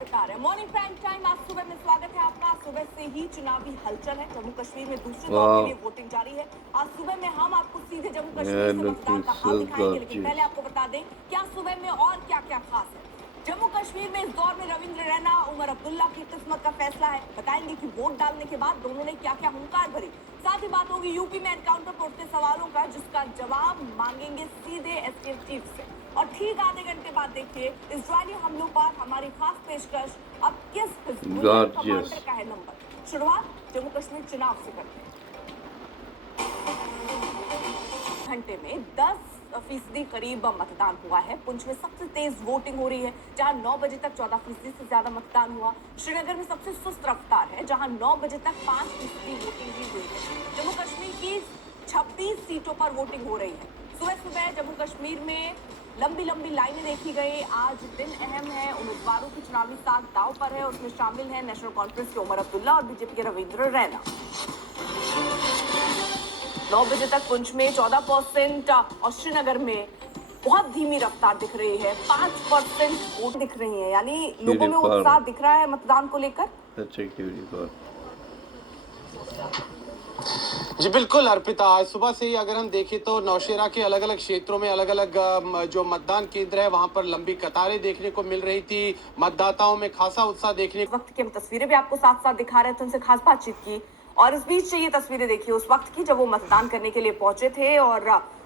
Morning prime time आज सुबह में स्वागत है आपका। सुबह से ही चुनावी हलचल है। जम्मू कश्मीर में दूसरे दौर के लिए वोटिंग जारी है। आज सुबह में हम आपको सीधे जम्मू कश्मीर से मतदान का हाल दिखाएंगे, लेकिन पहले आपको बता दें क्या सुबह में और क्या क्या खास है। जम्मू कश्मीर में इस दौर में रविंद्र रैना उमर अब्दुल्ला की किस्मत का फैसला है। बताएंगे कि वोट डालने के बाद दोनों ने क्या क्या हुंकार भरी। साथ ही बात होगी यूपी में एनकाउंटर पर उठते सवालों का, जिसका जवाब मांगेंगे सीधे एसटीएफ चीफ से। और ठीक आधे घंटे बाद देखिए इजरायली हमलों पर हमारी खास पेशकश। अब किस हिजबुल्लाह कमांडर का है नंबर। शुरुआत जम्मू कश्मीर चुनाव से करते हैं। घंटे में 10% करीब मतदान हुआ है। पुंछ में सबसे तेज वोटिंग हो रही है, जहां 9 बजे तक 14% से ज्यादा मतदान हुआ। श्रीनगर में सबसे सुस्त रफ्तार है, जहां 9 बजे तक 5% वोटिंग भी हुई है। जम्मू कश्मीर की 26 सीटों पर वोटिंग हो रही है। सुबह सुबह जम्मू कश्मीर में लंबी लंबी लाइनें देखी गई। आज दिन अहम है, उम्मीदवारों की चुनावी साख दांव पर है। उसमें शामिल है नेशनल कॉन्फ्रेंस के उमर अब्दुल्ला और बीजेपी के रविंद्र रैना। 9 बजे तक पुंछ में 14% और श्रीनगर में बहुत धीमी रफ्तार दिख रही है। 5% वोट दिख रही है, यानी लोगों में उत्साह दिख रहा है मतदान को लेकर। जी बिल्कुल अर्पिता, आज सुबह से ही अगर हम देखें तो नौशेरा के अलग अलग क्षेत्रों में अलग अलग जो मतदान केंद्र है वहां पर लंबी कतारें देखने को मिल रही थी। मतदाताओं में खासा उत्साह देखने वक्त की हम तस्वीरें भी आपको साथ साथ दिखा रहे थे, उनसे खास बातचीत की। और इस बीच ये तस्वीरें देखिए उस वक्त की जब वो मतदान करने के लिए पहुंचे थे। और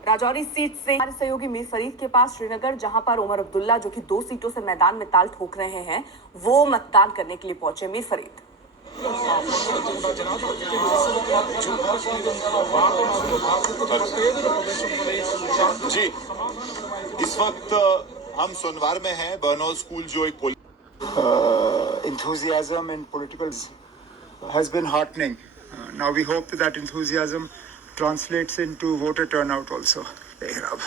राजौरी सीट से हमारे सहयोगी मीर फरीद के पास श्रीनगर, जहां पर उमर अब्दुल्ला जो कि 2 सीटों से मैदान में ताल ठोक रहे हैं, वो मतदान करने के लिए पहुंचे। मीर फरीद जी, इस वक्त हम सोनवार में हैं। बर्नॉल स्कूल जो एक enthusiasm in political has been heartening. Now we hope that enthusiasm translates into voter turnout also. रब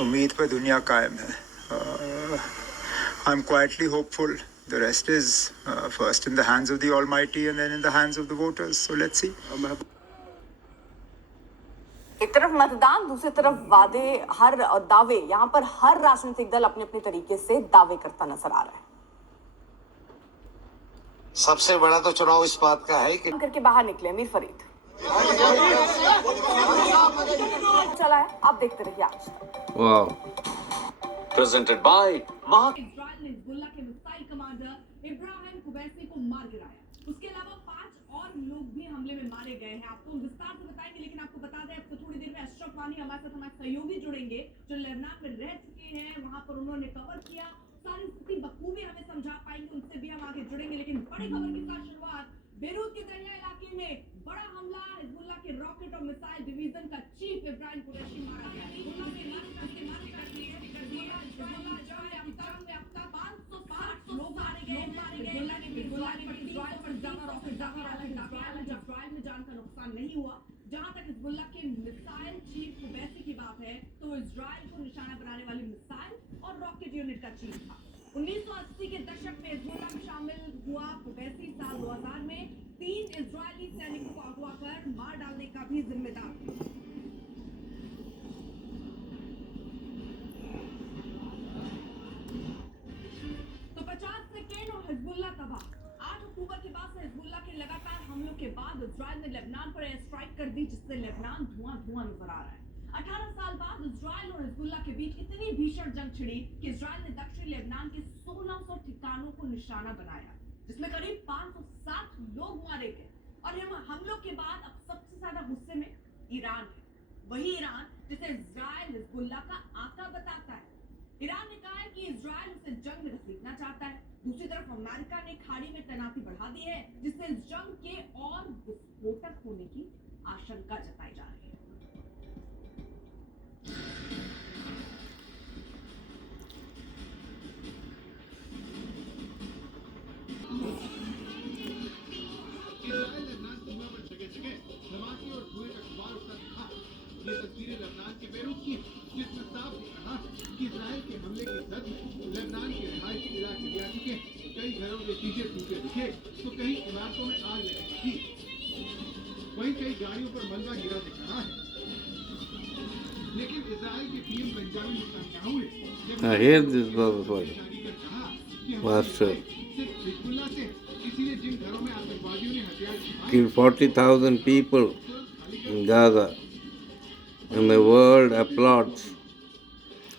उम्मीद पे दुनिया कायम है. I'm quietly hopeful. The rest is first in the hands of the Almighty and then in the hands of the voters. So let's see. एक तरफ मतदान, दूसरी तरफ वादे, हर दावे। यहाँ पर हर राजनीतिक दल अपने अपने तरीके से दावे करता नजर आ रहा है। सबसे बड़ा तो चुनाव इस बात का है कि करके बाहर निकले मीर फरीद चला है, आप देखते रहिए आज। प्रेजेंटेड बाय इजराइल ने हिजबुल्लाह के मिसाइल कमांडर इब्राहिम कुबैसी को मार गिराया। उसके अलावा 5 और लोग भी हमले में मारे गए हैं। आपको विस्तार से बताएंगे, लेकिन आपको बता दें आपको थोड़ी देर में अशरफ वानी हमारे साथ हमारे सहयोगी जुड़ेंगे जो लेबनान में रह चुके हैं। वहां पर उन्होंने कवर किया, सारी स्थिति बखूबी हमें समझा पाएंगे। उनसे भी हम आगे जुड़ेंगे, लेकिन बड़ी खबर के साथ शुरुआत। बेरूत के दरिया इलाके में बड़ा हमला। हिजबुल्लाह के रॉकेट और मिसाइल डिवीजन का चीफ इब्राहिम कुरैशी मारा गया। इजराइल में जान का नुकसान नहीं हुआ। जहां तक हिजबुल्लाह के मिसाइल चीफ कुबैसी की बात है, तो इजराइल को निशाना बनाने वाली मिसाइल और रॉकेट यूनिट का चीफ था। 1980 के दशक में हिजबुल्लाह में शामिल हुआ कुबैसी साल 2000 में 3 इजरायली सैनिकों को अगवा कर मार डालने का भी जिम्मेदार था। तो 50 सेकेंड और हिजबुल्लाह तबाह। 8 अक्टूबर के बाद से हिजबुल्लाह के लगातार हमलों के बाद इजराइल ने लेबनान पर एयर स्ट्राइक कर दी, जिससे लेबनान धुआं धुआं नजर आ रहा है। 18 साल बाद इजराइल और हिजबुल्लाह के बीच इतनी भीषण जंग छिड़ी कि इजराइल ने दक्षिणी लेबनान के 1600 ठिकानों को निशाना बनाया, जिसमें करीब 560 लोग मारे गए। और हमलों के बाद अब सबसे ज्यादा गुस्से में ईरान है। वही ईरान जिसे इजराइल हिजबुल्लाह का आका बताता है। ईरान ने कहा है कि इजराइल उसे जंग में घसीटना चाहता है। दूसरी तरफ अमेरिका ने खाड़ी में तैनाती बढ़ा दी है, जिससे इस जंग के और विस्फोटक होने की आशंका जताई जा रही है। ये तस्वीरें लेबनान के बेरूत की, जिसमें साफ कहा कि इजराइल के हमले के जद में लेबनान के रिहायशी इलाके भी आ चुके। कई घरों के शीशे टूटे दिखे तो कई इमारतों में आग लगी थी, वहीं कई गाड़ियों पर मलबा गिरा दिख रहा है। लेकिन इजराइल के पीएम बेंजामिन नेतन्याहू ने कहा कि हमारी Master. लड़ाई सिर्फ हिजबुल्लाह से है। इसीलिए जिन घरों में आतंकवादियों ने हथियार छिपाए Killed 40,000 people in Gaza. And the world applauds.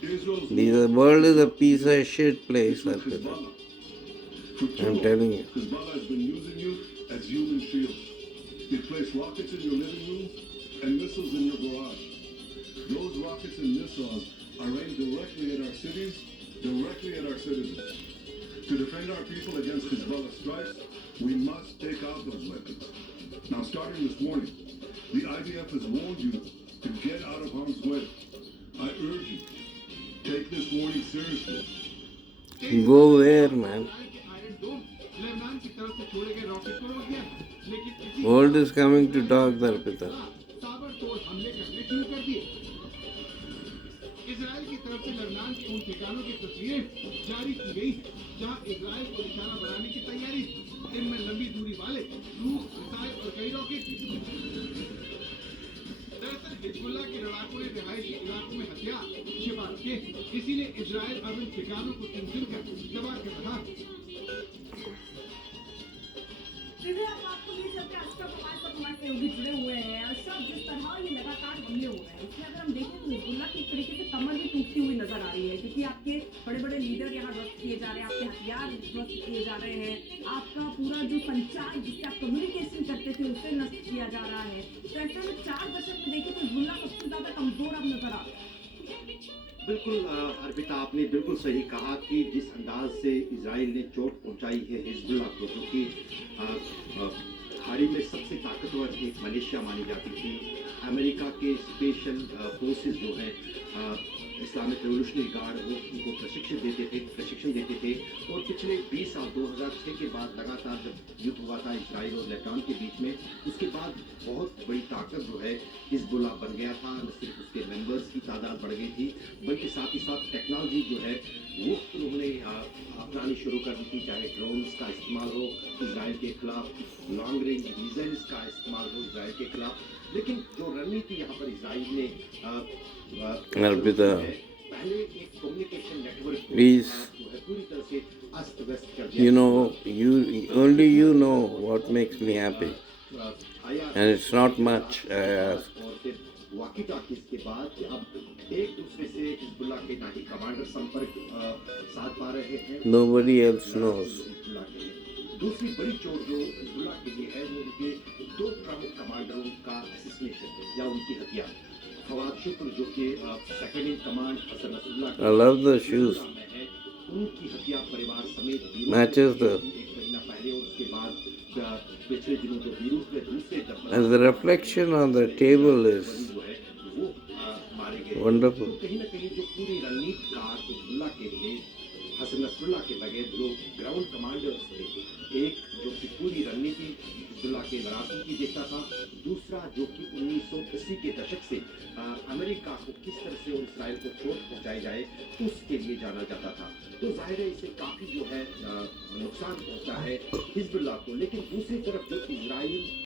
The world is a piece of shit place, Arpita. I'm telling you. Hezbollah has been using you as human shields. They place rockets in your living room and missiles in your garage. Those rockets and missiles are aimed directly at our cities, directly at our citizens. To defend our people against Hezbollah strikes, we must take out those weapons. Now, starting this morning, the IDF has warned you to get out of harm's way. I urge you, take this warning seriously. Go there, man. Iron Dome Lebanon की तरफ से छोड़े गए rocket को रोक दिया, लेकिन इसी World is coming to talk, Arpita. ताबड़तोड़ हमले करने शुरू कर दिए। इजराइल की तरफ से लेबनान के उन ठिकानों की तस्वीरें जारी की गई है जहां इजराइल को निशाना बनाने की तैयारी थी। इनमें लंबी दूरी वाले क्रूज मिसाइल और कई रॉकेट थे। दरअसल हिजबुल्लाह के लड़ाकों ने रिहायशी इलाकों में हथियार छिपा रखे, इसीलिए इजराइल अब इन ठिकानों को चुन चुनकर तबाह कर रहा है। सीधे अब आपको ये चलते अशरफ हमारे साथ हमारे सहयोगी जुड़े हुए हैं। अशरफ, जिस तरह ये लगातार हमले हो रहे हैं, इसमें अगर हम देखें तो हिजबुल्लाह की एक तरीके से कमर भी टूटती हुई नजर आ रही है, क्योंकि आपके बड़े बड़े लीडर यहाँ ध्वस्त किए जा रहे हैं, आपके हथियार ध्वस्त किए जा रहे हैं, आपका पूरा जो संचार जिससे आप कम्युनिकेशन करते थे उसे नष्ट किया जा रहा है। तो ऐसे में 4 दशक में देखें तो हिजबुल्लाह सबसे ज्यादा कमजोर अब नजर आ रहा है। बिल्कुल अर्पिता, आपने बिल्कुल सही कहा कि जिस अंदाज से इजराइल ने चोट पहुंचाई है हिजबुल्लाह को, जो कि खाड़ी में सबसे ताकतवर एक मलेशिया मानी जाती थी। अमेरिका के स्पेशल फोर्सेस जो हैं इस्लामिक रेवोल्यूशनरी गार्ड, वो उनको प्रशिक्षण देते थे और पिछले 20 साल 2006 के बाद लगातार जब युद्ध हुआ था इजराइल और लेबनान के बीच में, उसके बाद बहुत बड़ी ताकत जो है हिजबुल्लाह बन गया था। न सिर्फ उसके मेंबर्स की तादाद बढ़ गई थी, बल्कि साथ ही साथ टेक्नोलॉजी जो है वो उन्होंने अपनानी शुरू कर दी थी, चाहे ड्रोन्स का इस्तेमाल हो इजराइल के खिलाफ, लॉन्ग रेंज मिसाइल्स का इस्तेमाल हो इजराइल के खिलाफ। लेकिन जो रणनीति यहाँ पर इजराइल ने अर्पिता, पहले एक कम्युनिकेशन नेटवर्क please, जो है पूरी तरह से अस्त व्यस्त कर दिया। you know, only you know what makes me happy. And it's not much, I ask. और फिर वाकी टाकीज के बाद अब एक दूसरे से हिजबुल्लाह के ना ही कमांडर संपर्क साध पा रहे हैं, Nobody else knows. हिजबुल्लाह के लिए। दूसरी बड़ी चोट जो हिजबुल्लाह के लिए है वो उनके 2 प्रमुख कमांडरों का असैसिनेशन है या उनकी हत्या। फवाद शुक्र जो कि second in command Hasan Nasrallah I love the shoes. में है, उनकी हत्या परिवार समेत Matches the, एक महीना पहले, और उसके बाद पिछले दिनों जो बीरूत में दूसरे and the reflection on the table is जो है वो मारे गए। wonderful. तो कहीं ना कहीं जो पूरी रणनीतिकार हिजबुल्लाह के लिए हसन नसरुल्लाह के बगैर जो ग्राउंड कमांडर्स थे, एक जो कि पूरी रणनीति हिजबुल्लाह के लड़ाकों की देखता था, दूसरा जो कि 1980 के दशक से अमेरिका को किस तरह से और इसराइल को चोट पहुंचाई जाए उसके लिए जाना जाता था। तो जाहिर है इसे काफ़ी जो है नुकसान पहुंचा है हिजबुल्लाह को। लेकिन दूसरी तरफ जो इसराइल